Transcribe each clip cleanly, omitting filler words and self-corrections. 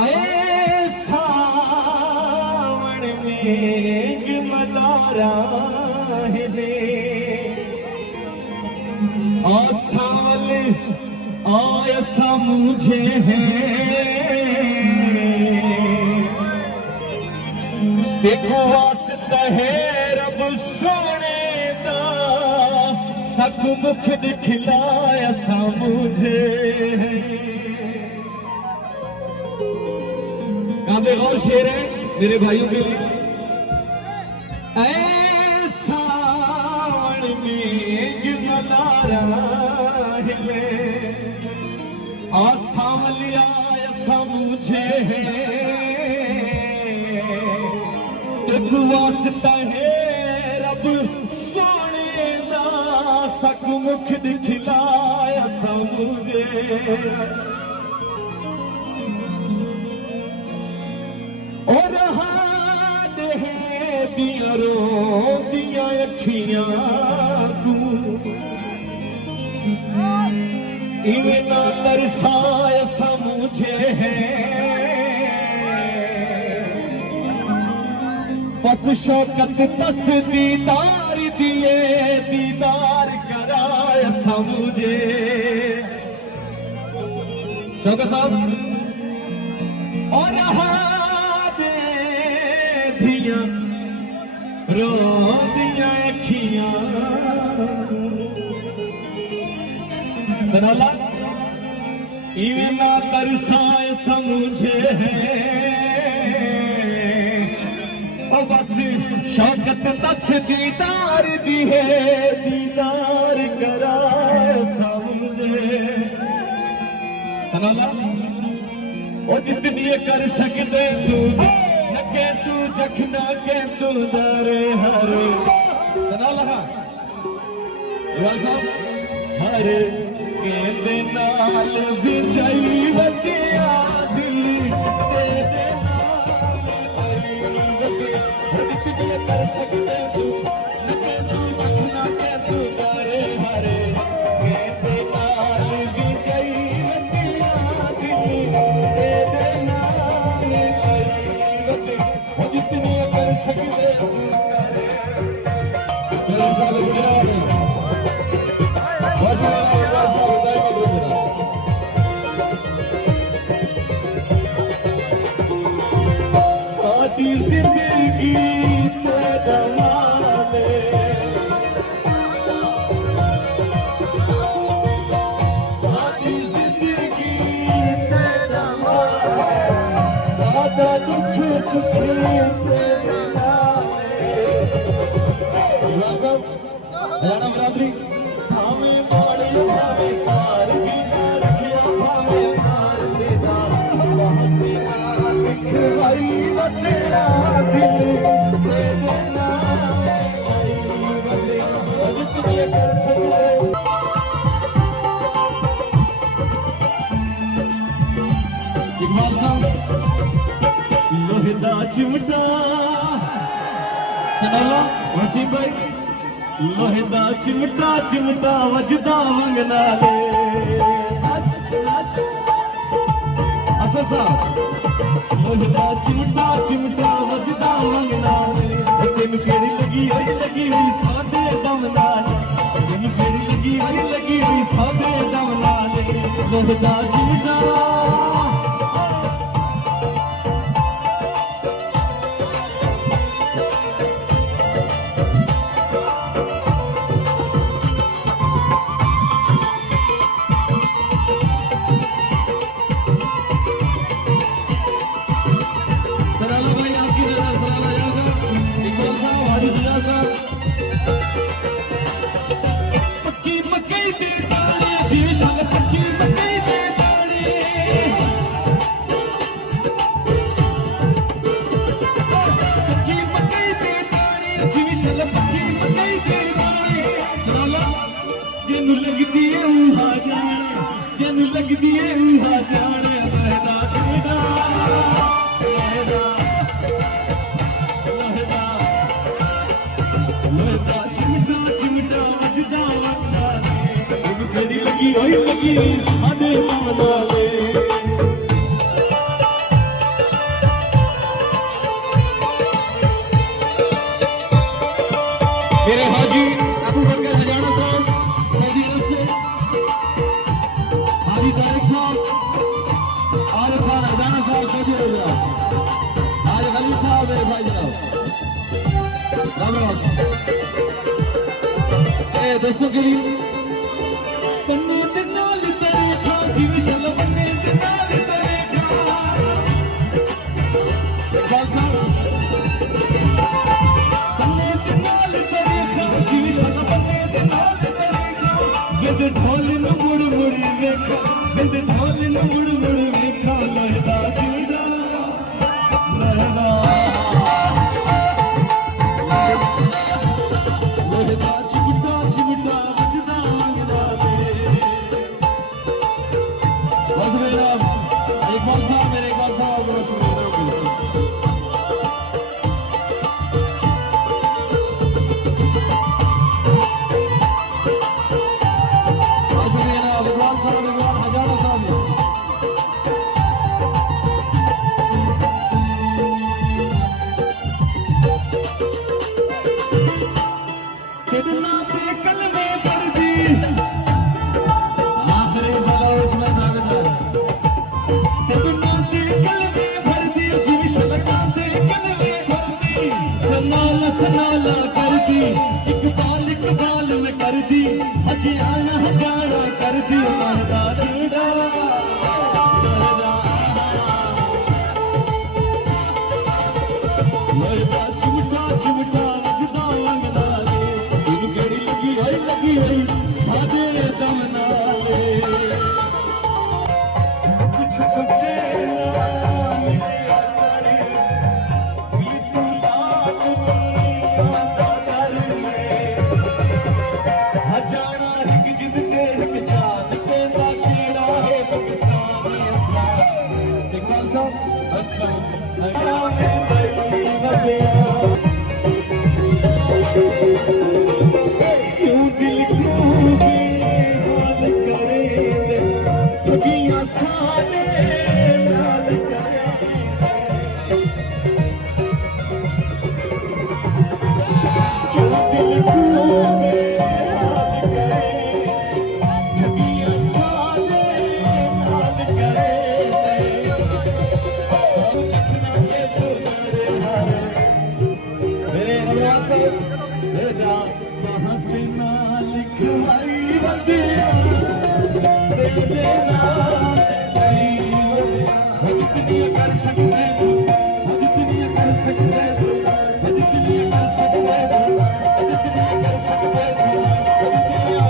आए सावन में मलारा हिले और सावल आय समझे देखो वास्ता है रब सोने दा सक मुख दिखलाया समझे काफी और शेर है मेरे भाइयों के लिए ऐसा आसावलिया समझे वास्ता है रब सोने दा सक मुख दिखलाया समझे और हाथ है दिया रो दिया अखियां तू इवें ना तरसाया समझे है बस शौकत दस दीदार दिए दीदार कराया समझे शौकत साहब और रो दिया अखियां सनाला इवें ना तरसाए समझे है ओ बस शौकत दस दीदार दी है दीदार कराए समझे सनाला ओ जितनी कर सकते तू के तू जखना के तू दरे हरे सुना लगा इवाल साहब हरे के दे नाल विजय वतिया दिल के दे नाल वतिया हो जितनी कर सकते तू के तू जखना के तू दरे हरे के दे नाल विजय वतिया दिल के दे नाल जितनी कर सकते साथी जिंदगी तेरा माले साथी जिंदगी तेरा माले सादा दुख सुख हरियाणा बरादरी भावे माड़े भावे कार जी रखिया भावे कार तेरा भावे दिखवाई व तेरा दिल दे देना आई बंदे जितनी कर सकते इकबाल साहब लोहे दा चिमटा सनाला वसीम भाई लोहे दा चिमटा चिमटा वजदा वंगना ले नच नच असल साहब लोहे दा चिमटा चिमटा वजदा वंगना ले तेन केड़ी लगी हुई सादे दम नाल तेन केड़ी लगी हुई सादे दम नाल लोहे दा चिमटा लगदी है उहा जाने लहदा चिमटा लहदा लहदा लहदा चिमटा चिमटा वजदा वंदा ने घड़ी लगी हुई सादे नाले आज खान अदाना साहब सोचे हो जाओ, आज गली साहब मेरे भाई जाओ, राम राम। ए दोस्तों के लिए बन्ने दे नाल तेरे खा जीव शल बन्ने दे नाल तेरे खा इकबाल साहब बन्ने दे नाल तेरे खा जीव शल बन्ने दे नाल तेरे खा बिंद ढोल नु मुड़ मुड़ वेखा बिंद ढोल नु मुड़ मुड़ वेखा लहदा चिड़ा लहदा लहदा चिमटा चिमटा वजदा मंगदा ले बस मेरा एक बार साहब मेरे एक बार साहब बस मेरा बस मेरा विद्वान साहब विद्वान हजारा साहब कितना ते कलमे कर दी आखिरी बलोच में दावेदार कितना ते कलमे भर दी जीव शलका ते कलमे भर दी सनाला सनाला कर दी इकबाल में कर दी हजाना हजारा कर दी लहदा चिड़ा लहदा चिमटा चिमटा वजदा मंगदा ले दिन गड़ी लगी है सादे दम नाले कुछ छुपे ना मेरे अतरे दिल तू याद नहीं आता कर ले हजाना हिक जिद ते हिक जान तेरा कीड़ा है नुकसान ऐसा इकबाल साहब हसन नया में बड़ी वजह क्यों दिल को बेहाल करे दे ठगियां साने नाल करे क्यों दिल को बेहाल करे ठगियां साने नाल करे चखना के तो मेरे हारे मेरे नवाज साहब तेरा वहाँ पे ना लिखवाई बंदिया तेरे नाम नहीं बंदिया जितनी कर सकते हो जितनी कर सकते हो जितनी कर सकते हो जितनी कर सकते हो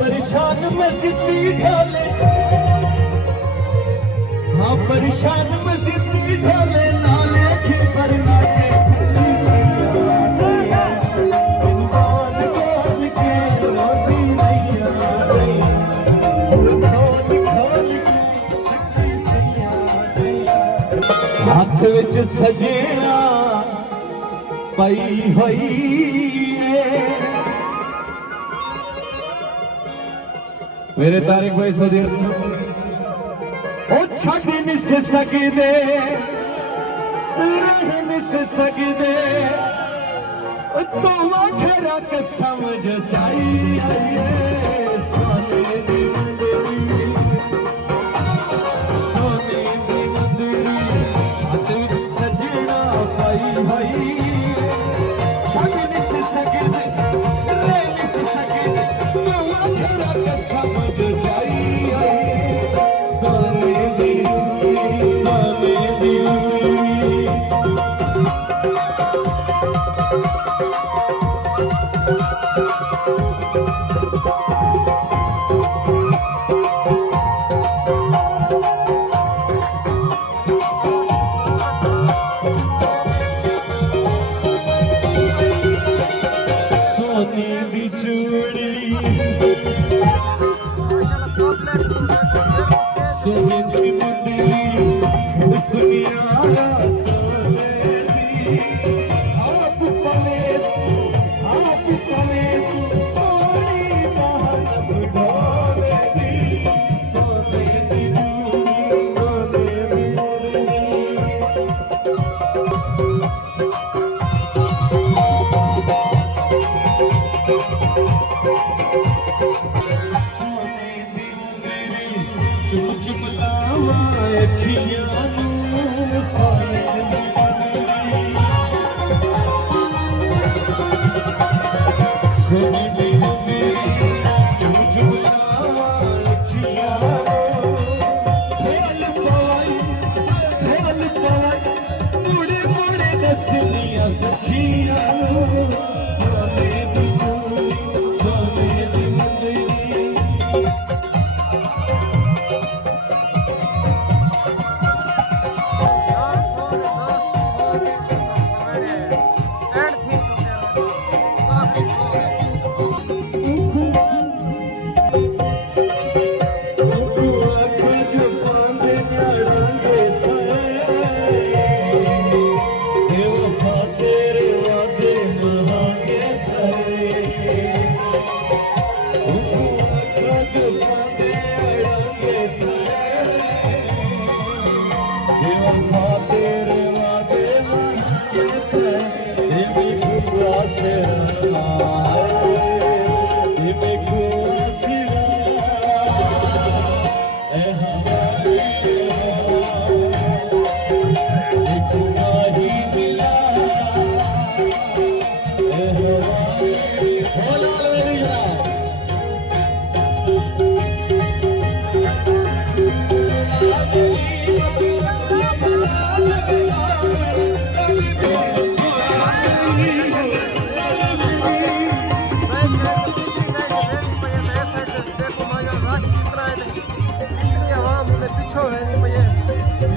परेशान में जिंदगी ढाले, हाँ परेशान में जिंदगी ढाले, नाले खिल पर नाचे खोल के रोटी हथ विच सजना पई होई है। मेरे तारिक भाई सदी ओ छड़ नहीं सकदे रह नहीं सकदे तो आखरा के समझ चाहिए सोने दी मंदिरी सोने दी मंदिरी हाथ विच सजना पाई होई छड़ नहीं सकदे रह नहीं सकदे तो आखरा के समझ चाहिए सोने दी सोने दी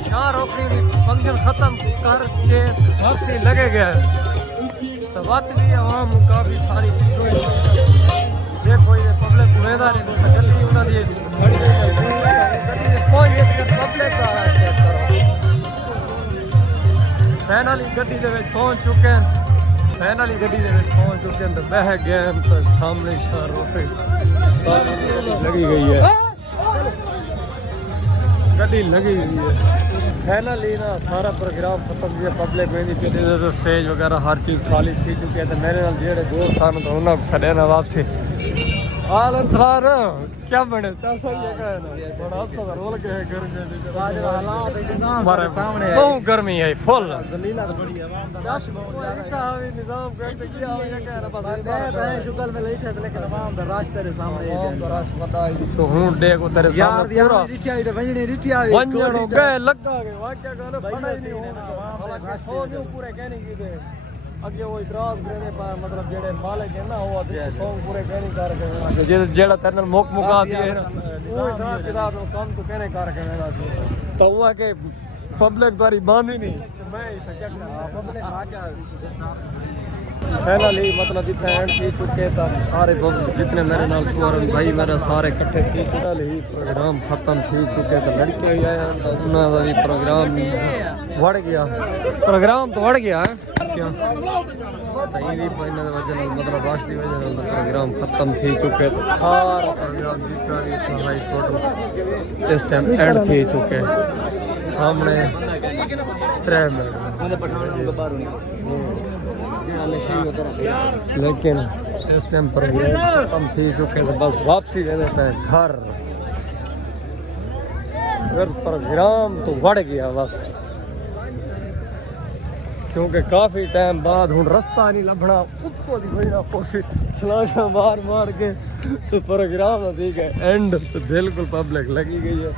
फंक्शन खत्म करके घर से लगे गए तो बात भी आवाम काफ़ी सारी देखो ये पब्लिक उम्मीदवार गड्डी उन्होंने पब्लिक का चेक करो फाइनली गड्डी के पहुँच चुके हैं फाइनली गड्डी के पहुँच चुके हैं तो बह गए तो सामने शहरों पे लगी गई है गड्डी लगी हुई है। फाइनली ना सारा प्रोग्राम खत्म हुआ पब्लिक वेंदी पे तो स्टेज वगैरह हर चीज़ खाली थी चुकी है तो मेरे नाल जेड़े दोस्त आन तो उन्होंने सड़े ना वापसी आल सर क्या बने चाचा ये कहना बड़ा अच्छा रोल के गर्मी आज हालात हमारे सामने बहुत गर्मी है फुल जलीला तो बड़ी आवाम दा रश बहुत ज्यादा है निजाम करते क्या हो ये कह रहा मैं शुगल में लेटे थे लेकिन आवाम दा रश तेरे सामने है रश बता तो हूं देखो तेरे सामने पूरा रिटिया तो वंजनी रिटिया वंजनो गए लगा गए वाक्य गल पड़ा ही नहीं आवाम दा सो नहीं पूरे कहने की दे अगे वो इतराज करने पर मतलब जेड़े मालिक है ना वो सॉन्ग पूरे कहने कर के जेड़ा तेरे नाल मुक मुका दिए वो हिसाब किताब नो काम तो कहने कर के तो हुआ के पब्लिक द्वारी बांधी नहीं मैं क्या पब्लिक आ क्या फाइनली मतलब जितना एंड थी चुके था सारे जितने मेरे नाल सुवर्ण भाई मेरे सारे इकट्ठे थी फाइनली प्रोग्राम खत्म थी चुके तो लड़के भी आए उन्होंने भी प्रोग्राम वड़ गया प्रोग्राम तो वड़ गया है क्या मतलब रश की वजह से प्रोग्राम खत्म थी चुके तो सारा प्रोग्राम जितना भी था भाई टोटल इस टाइम एंड थी चुके सामने 3 मिनट लेकिन इस टाइम प्रोग्राम खत्म थी चुके तो बस वापसी दे देते हैं घर प्रोग्राम तो बढ़ गया बस क्योंकि काफ़ी टाइम बाद हूँ रास्ता नहीं लभना उत्तों की वजह पोसी छलांगा मार मार के तो प्रोग्राम ठीक है एंड तो बिल्कुल पब्लिक लगी गई है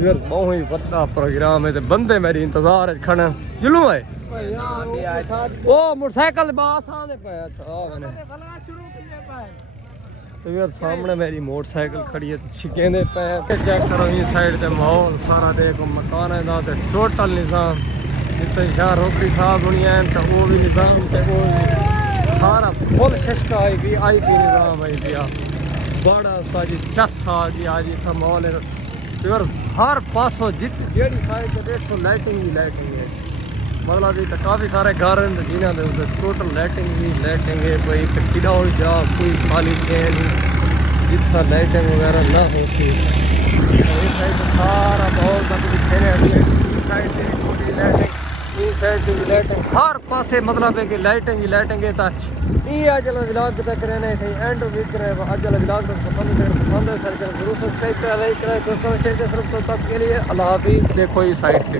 यार बहुत ही बड़ा प्रोग्राम है तो बंदे मेरी इंतजार है खड़े जुलूम है ओ मोटरसाइकिल बास आने पे अच्छा मैंने तो यार सामने मेरी मोटरसाइकिल खड़ी है छिकेंदे पे चेक करो ये साइड ते माहौल सारा देखो मकान दा ते टोटल निजाम जितने शहर रोकड़ी साहब होनी है तो वो भी निजाम ते वो सारा फुल शशका आएगी आई भी निजाम आई गया बड़ा सा जी चस आ गया आज इतना माहौल है यार हर पासों जित जेड़ी साइड ते 150 लाइटिंग ही लाइटिंग है मतलब ये तो काफ़ी सारे घर हैं जिन्होंने उधर टोटल लाइटिंग ही लाइटिंग है कोई किड़ा हो जा कोई खाली नहीं जितना लाइटिंग वगैरह ना होती इस साइड सारा बहुत साइड साइड लाइटिंग हर पासे मतलब है कि लाइटिंग ही लाइटिंग है ये अज व्लॉग तक रहने थे एंड उम्मीद करें अज व्लॉग तक पसंद है सर जरूर सब्सक्राइब करें लाइक करें दोस्तों सिर्फ तो तब के लिए अल्लाह हाफिज़ देखो ये साइड पे